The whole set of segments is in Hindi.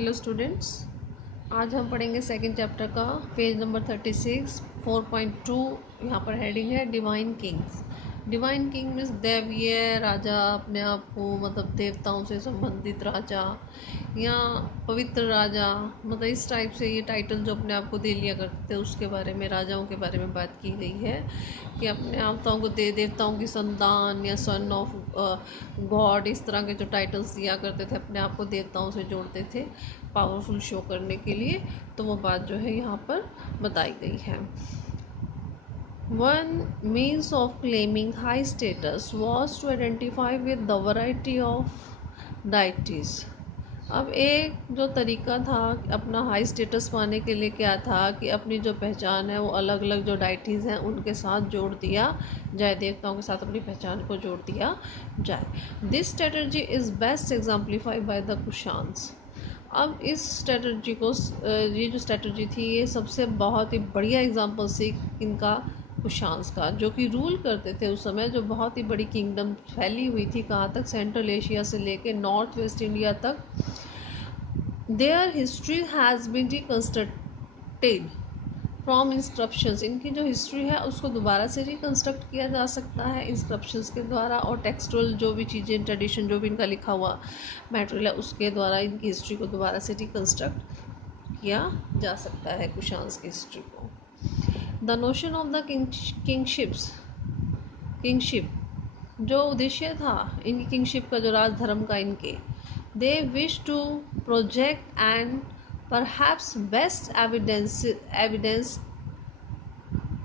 हेलो स्टूडेंट्स, आज हम पढ़ेंगे सेकंड चैप्टर का पेज नंबर 36 4.2। यहाँ पर हेडिंग है divine Kings. Divine king means दैवीय राजा, अपने आप को मतलब देवताओं से संबंधित राजा या पवित्र राजा, मतलब इस टाइप से ये टाइटल जो अपने आप को दे लिया करते थे उसके बारे में, राजाओं के बारे में बात की गई है कि अपने देवताओं को देवताओं की संतान या सन ऑफ गॉड, इस तरह के जो टाइटल्स दिया करते थे, अपने आप को देवताओं से जोड़ते थे पावरफुल शो करने के लिए। तो वो बात जो है यहाँ पर बताई गई है। One means of claiming high status was to identify with the variety of deities. अब एक जो तरीका था अपना हाई स्टेटस पाने के लिए क्या था कि अपनी जो पहचान है वो अलग अलग जो डाइटीज़ हैं उनके साथ जोड़ दिया जाए, देवताओं के साथ अपनी पहचान को जोड़ दिया जाए। This strategy is best exemplified by the Kushans. अब इस स्ट्रेटजी को, ये जो स्ट्रेटजी थी ये सबसे बहुत ही बढ़िया एग्जाम्पल से इनका कुशान्स का, जो कि रूल करते थे उस समय, जो बहुत ही बड़ी किंगडम फैली हुई थी कहाँ तक, सेंट्रल एशिया से लेके नॉर्थ वेस्ट इंडिया तक। Their history has been reconstructed from inscriptions. इनकी जो हिस्ट्री है उसको दोबारा से रिकंस्ट्रक्ट किया जा सकता है इंस्क्रिप्शंस के द्वारा, और टेक्सचुअल जो भी चीज़ें, ट्रेडिशन जो भी इनका लिखा हुआ मैटेरियल है उसके द्वारा इनकी हिस्ट्री को दोबारा से रिकंस्ट्रक्ट किया जा सकता है कुशान्स की हिस्ट्री को। The notion of the kingship, जो उद्देश्य था इनकी किंगशिप का, जो राज धर्म का इनके, they wish to project and perhaps best evidence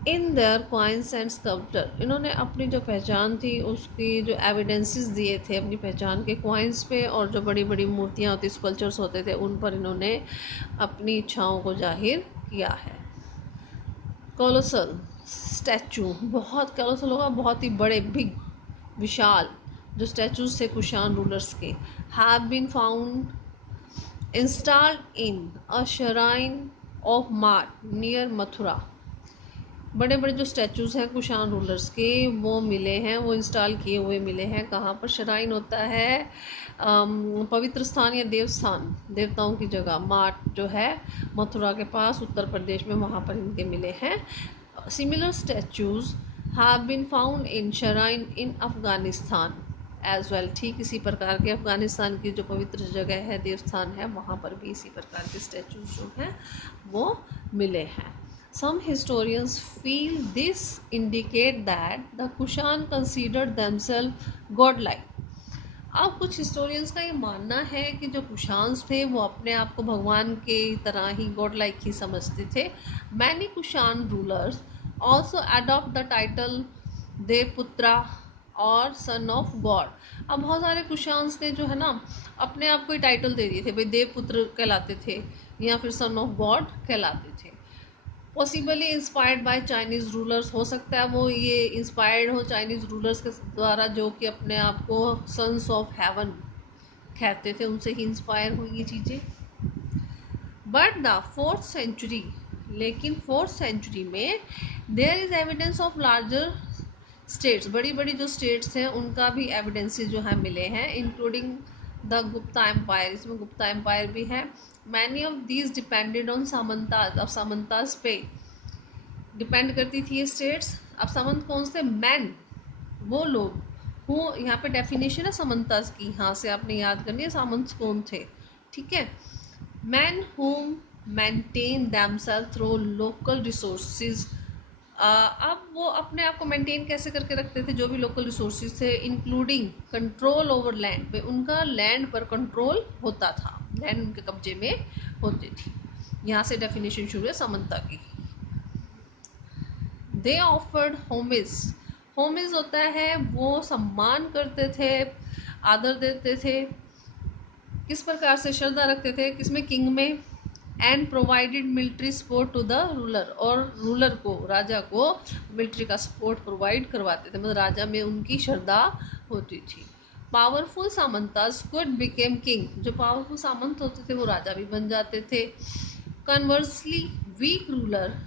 in their coins and sculpture. इन्होंने अपनी जो पहचान थी उसकी जो एविडेंसेस दिए थे अपनी पहचान के क्वाइंस पे, और जो बड़ी बड़ी मूर्तियाँ होती, स्कल्पचर्स होते थे, उन पर इन्होंने अपनी इच्छाओं को जाहिर किया है। कोलोसल स्टैचू, बहुत कोलोसल होगा, बहुत ही बड़े, बिग, विशाल जो स्टैचूज थे कुशान रूलर्स के, have been found installed in a shrine of Mat near Mathura. बड़े बड़े जो स्टैचूज हैं कुशान रूलर्स के वो मिले हैं, वो इंस्टॉल किए हुए मिले हैं। कहाँ पर? श्राइन होता है पवित्र स्थान या देवस्थान, देवताओं की जगह। मार्ट जो है मथुरा के पास उत्तर प्रदेश में, वहाँ पर इनके मिले हैं। Similar statues have been found in shrine in Afghanistan as well. ठीक इसी प्रकार के अफगानिस्तान की जो पवित्र जगह है, देवस्थान है, वहाँ पर भी इसी प्रकार के स्टैचूज जो हैं वो मिले हैं। Some historians feel this indicate that the Kushan considered themselves godlike. अब कुछ हिस्टोरियंस का ये मानना है कि जो कुशान्स थे वो अपने आप को भगवान के तरह ही, गॉड लाइक ही समझते थे। Many Kushan rulers also adopt the title Devaputra और सन ऑफ गॉड। अब बहुत सारे कुशान्स ने जो है ना अपने आप को ही टाइटल दे दिए थे, भाई देवपुत्र कहलाते थे या फिर सन ऑफ गॉड कहलाते थे। Possibly inspired by Chinese rulers, हो सकता है वो ये इंस्पायर्ड हो चाइनीज़ रूलर्स के द्वारा, जो कि अपने आप को सन्स ऑफ हेवन कहते थे, उनसे ही इंस्पायर हुई ये चीज़ें। बट द 4th सेंचुरी, लेकिन 4th सेंचुरी में there is evidence of larger states, बड़ी बड़ी जो स्टेट्स हैं उनका भी एविडेंसेस जो है मिले हैं, इंक्लूडिंग द गुप्ता एम्पायर, इसमें गुप्ता एम्पायर भी है। Many of these depended on samantas. अब सामंताज पे डिपेंड करती थी ये स्टेट्स। अब सामंत कौन से? मैन, वो लोग वो, यहाँ पे डेफिनेशन है सामंताज की, यहाँ से आपने याद करनी है सामंत कौन थे, ठीक है। मैन हुम maintain themselves through local resources. अब वो अपने आप को मेंटेन कैसे करके रखते थे? जो भी लोकल रिसोर्सेज थे, इंक्लूडिंग कंट्रोल ओवर लैंड पे, उनका लैंड पर कंट्रोल होता था, लैंड उनके कब्जे में होती थी। यहाँ से डेफिनेशन शुरू है समंता की। दे ऑफर्ड होमेज, होमेज होता है वो सम्मान करते थे, आदर देते थे, किस प्रकार से? श्रद्धा रखते थे किसमें? किंग में। And provided military support to the ruler, और रूलर को, राजा को मिलिट्री का सपोर्ट प्रोवाइड करवाते थे, मतलब राजा में उनकी श्रद्धा होती थी। Powerful samantas could become king, जो पावरफुल सामंत होते थे वो राजा भी बन जाते थे। Conversely weak ruler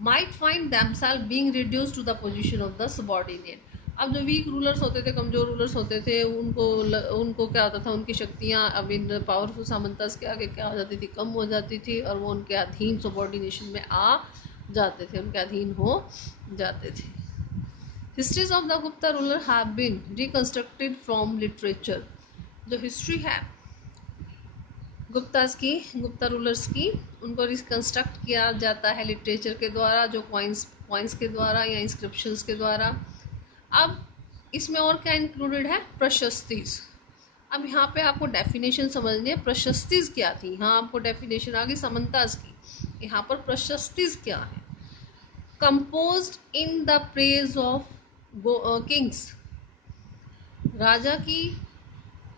might find themselves being reduced to the position of the subordinate. अब जो वीक रूलर्स होते थे, कमजोर रूलर्स होते थे, उनको क्या होता था, उनकी शक्तियाँ अब इन पावरफुल सामंतस के आगे क्या हो जाती थी, कम हो जाती थी, और वो उनके अधीन सबॉर्डिनेशन में आ जाते थे, उनके अधीन हो जाते थे। Histories of the Gupta ruler have been reconstructed from literature. जो हिस्ट्री है गुप्ता रूलर्स की, उनको रिकंस्ट्रक्ट किया जाता है लिटरेचर के द्वारा, जो कॉइन्स के द्वारा या इंस्क्रिप्शंस के द्वारा। अब इसमें और क्या इंक्लूडेड है, प्रशस्तिज। अब यहाँ पे आपको डेफिनेशन समझनी है, प्रशस्तिज क्या थी। यहाँ आपको डेफिनेशन आ गई समंताज की, यहाँ पर प्रशस्तिज क्या है। Composed in the praise of kings, राजा की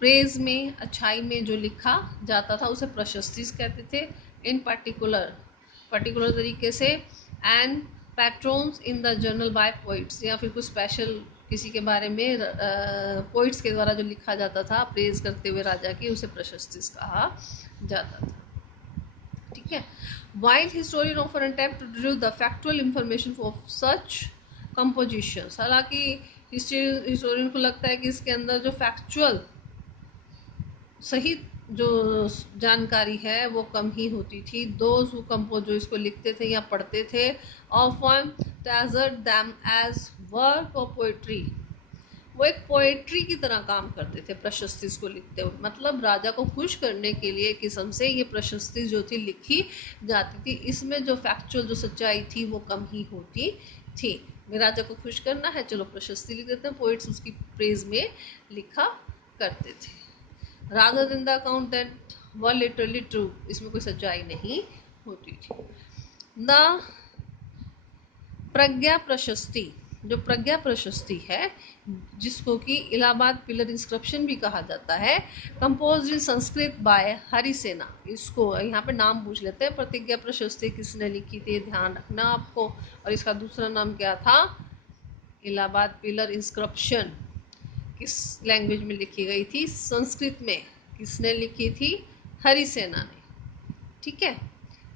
प्रेज में, अच्छाई में जो लिखा जाता था उसे प्रशस्तिज कहते थे। इन पर्टिकुलर तरीके से। And patrons in the journal by poets, या फिर कुछ स्पेशल किसी के बारे में पोइट्स के द्वारा जो लिखा जाता था प्रेज करते हुए राजा की, उसे प्रशस्तिज कहा जाता था। ठीक है। While historian offer attempt to deduce the factual information of such compositions, हालांकि हिस्टोरियन को लगता है कि इसके अंदर जो फैक्चुअल सही जो जानकारी है वो कम ही होती थी। दोज हु कंपोज, जो इसको लिखते थे या पढ़ते थे, often treasured them as work of poetry, वो एक पोएट्री की तरह काम करते थे प्रशस्ति को लिखते हुए। मतलब राजा को खुश करने के लिए किस्म से ये प्रशस्ति जो थी लिखी जाती थी। इसमें जो फैक्चुअल जो सच्चाई थी वो कम ही होती थी। राजा को खुश करना है, चलो प्रशस्ति लिख देते हैं, पोइट्स उसकी प्रेज में लिखा करते थे। Rather than the account that were literally true, इसमें कोई सच्चाई नहीं होती थी। द प्रज्ञा प्रशस्ति, जो प्रज्ञा प्रशस्ति है, जिसको कि इलाहाबाद पिलर इंस्क्रिप्शन भी कहा जाता है, कंपोज इन संस्कृत बाय हरिसेना। इसको यहाँ पे नाम पूछ लेते हैं, प्रतिज्ञा प्रशस्ति किसने लिखी थी, ध्यान रखना आपको। और इसका दूसरा नाम क्या था, इलाहाबाद पिलर इंस्क्रिप्शन। किस लैंग्वेज में लिखी गई थी, संस्कृत में। किसने लिखी थी, हरिसेना ने। ठीक है।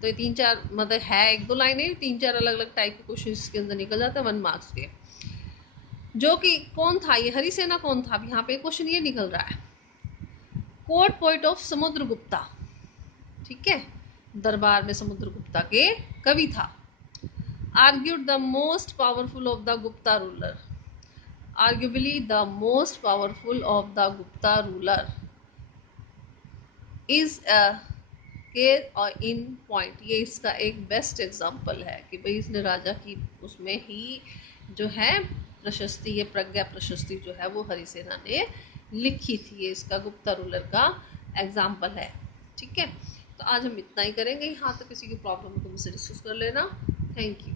तो ये 3-4 मतलब है, 1-2 लाइनें, 3-4 अलग अलग टाइप के क्वेश्चन इसके अंदर निकल जाते हैं 1 मार्क्स के। जो कि कौन था ये हरिसेना, कौन था, अब यहाँ पे क्वेश्चन ये निकल रहा है। कोर्ट पोइट ऑफ समुद्रगुप्ता, ठीक है, दरबार में समुद्रगुप्ता के कवि था। Argued the most powerful of the Gupta ruler, arguably the most powerful of the Gupta ruler is के और इन पॉइंट, ये इसका एक बेस्ट एग्जाम्पल है कि भाई इसने राजा की उसमें ही जो है प्रशस्ति, ये प्रज्ञा प्रशस्ति जो है वो हरिसेना ने लिखी थी। ये इसका गुप्ता रूलर का एग्जाम्पल है। ठीक है। तो आज हम इतना ही करेंगे, यहाँ तक किसी की प्रॉब्लम हो तो मुझसे डिस्कस कर लेना। Thank you.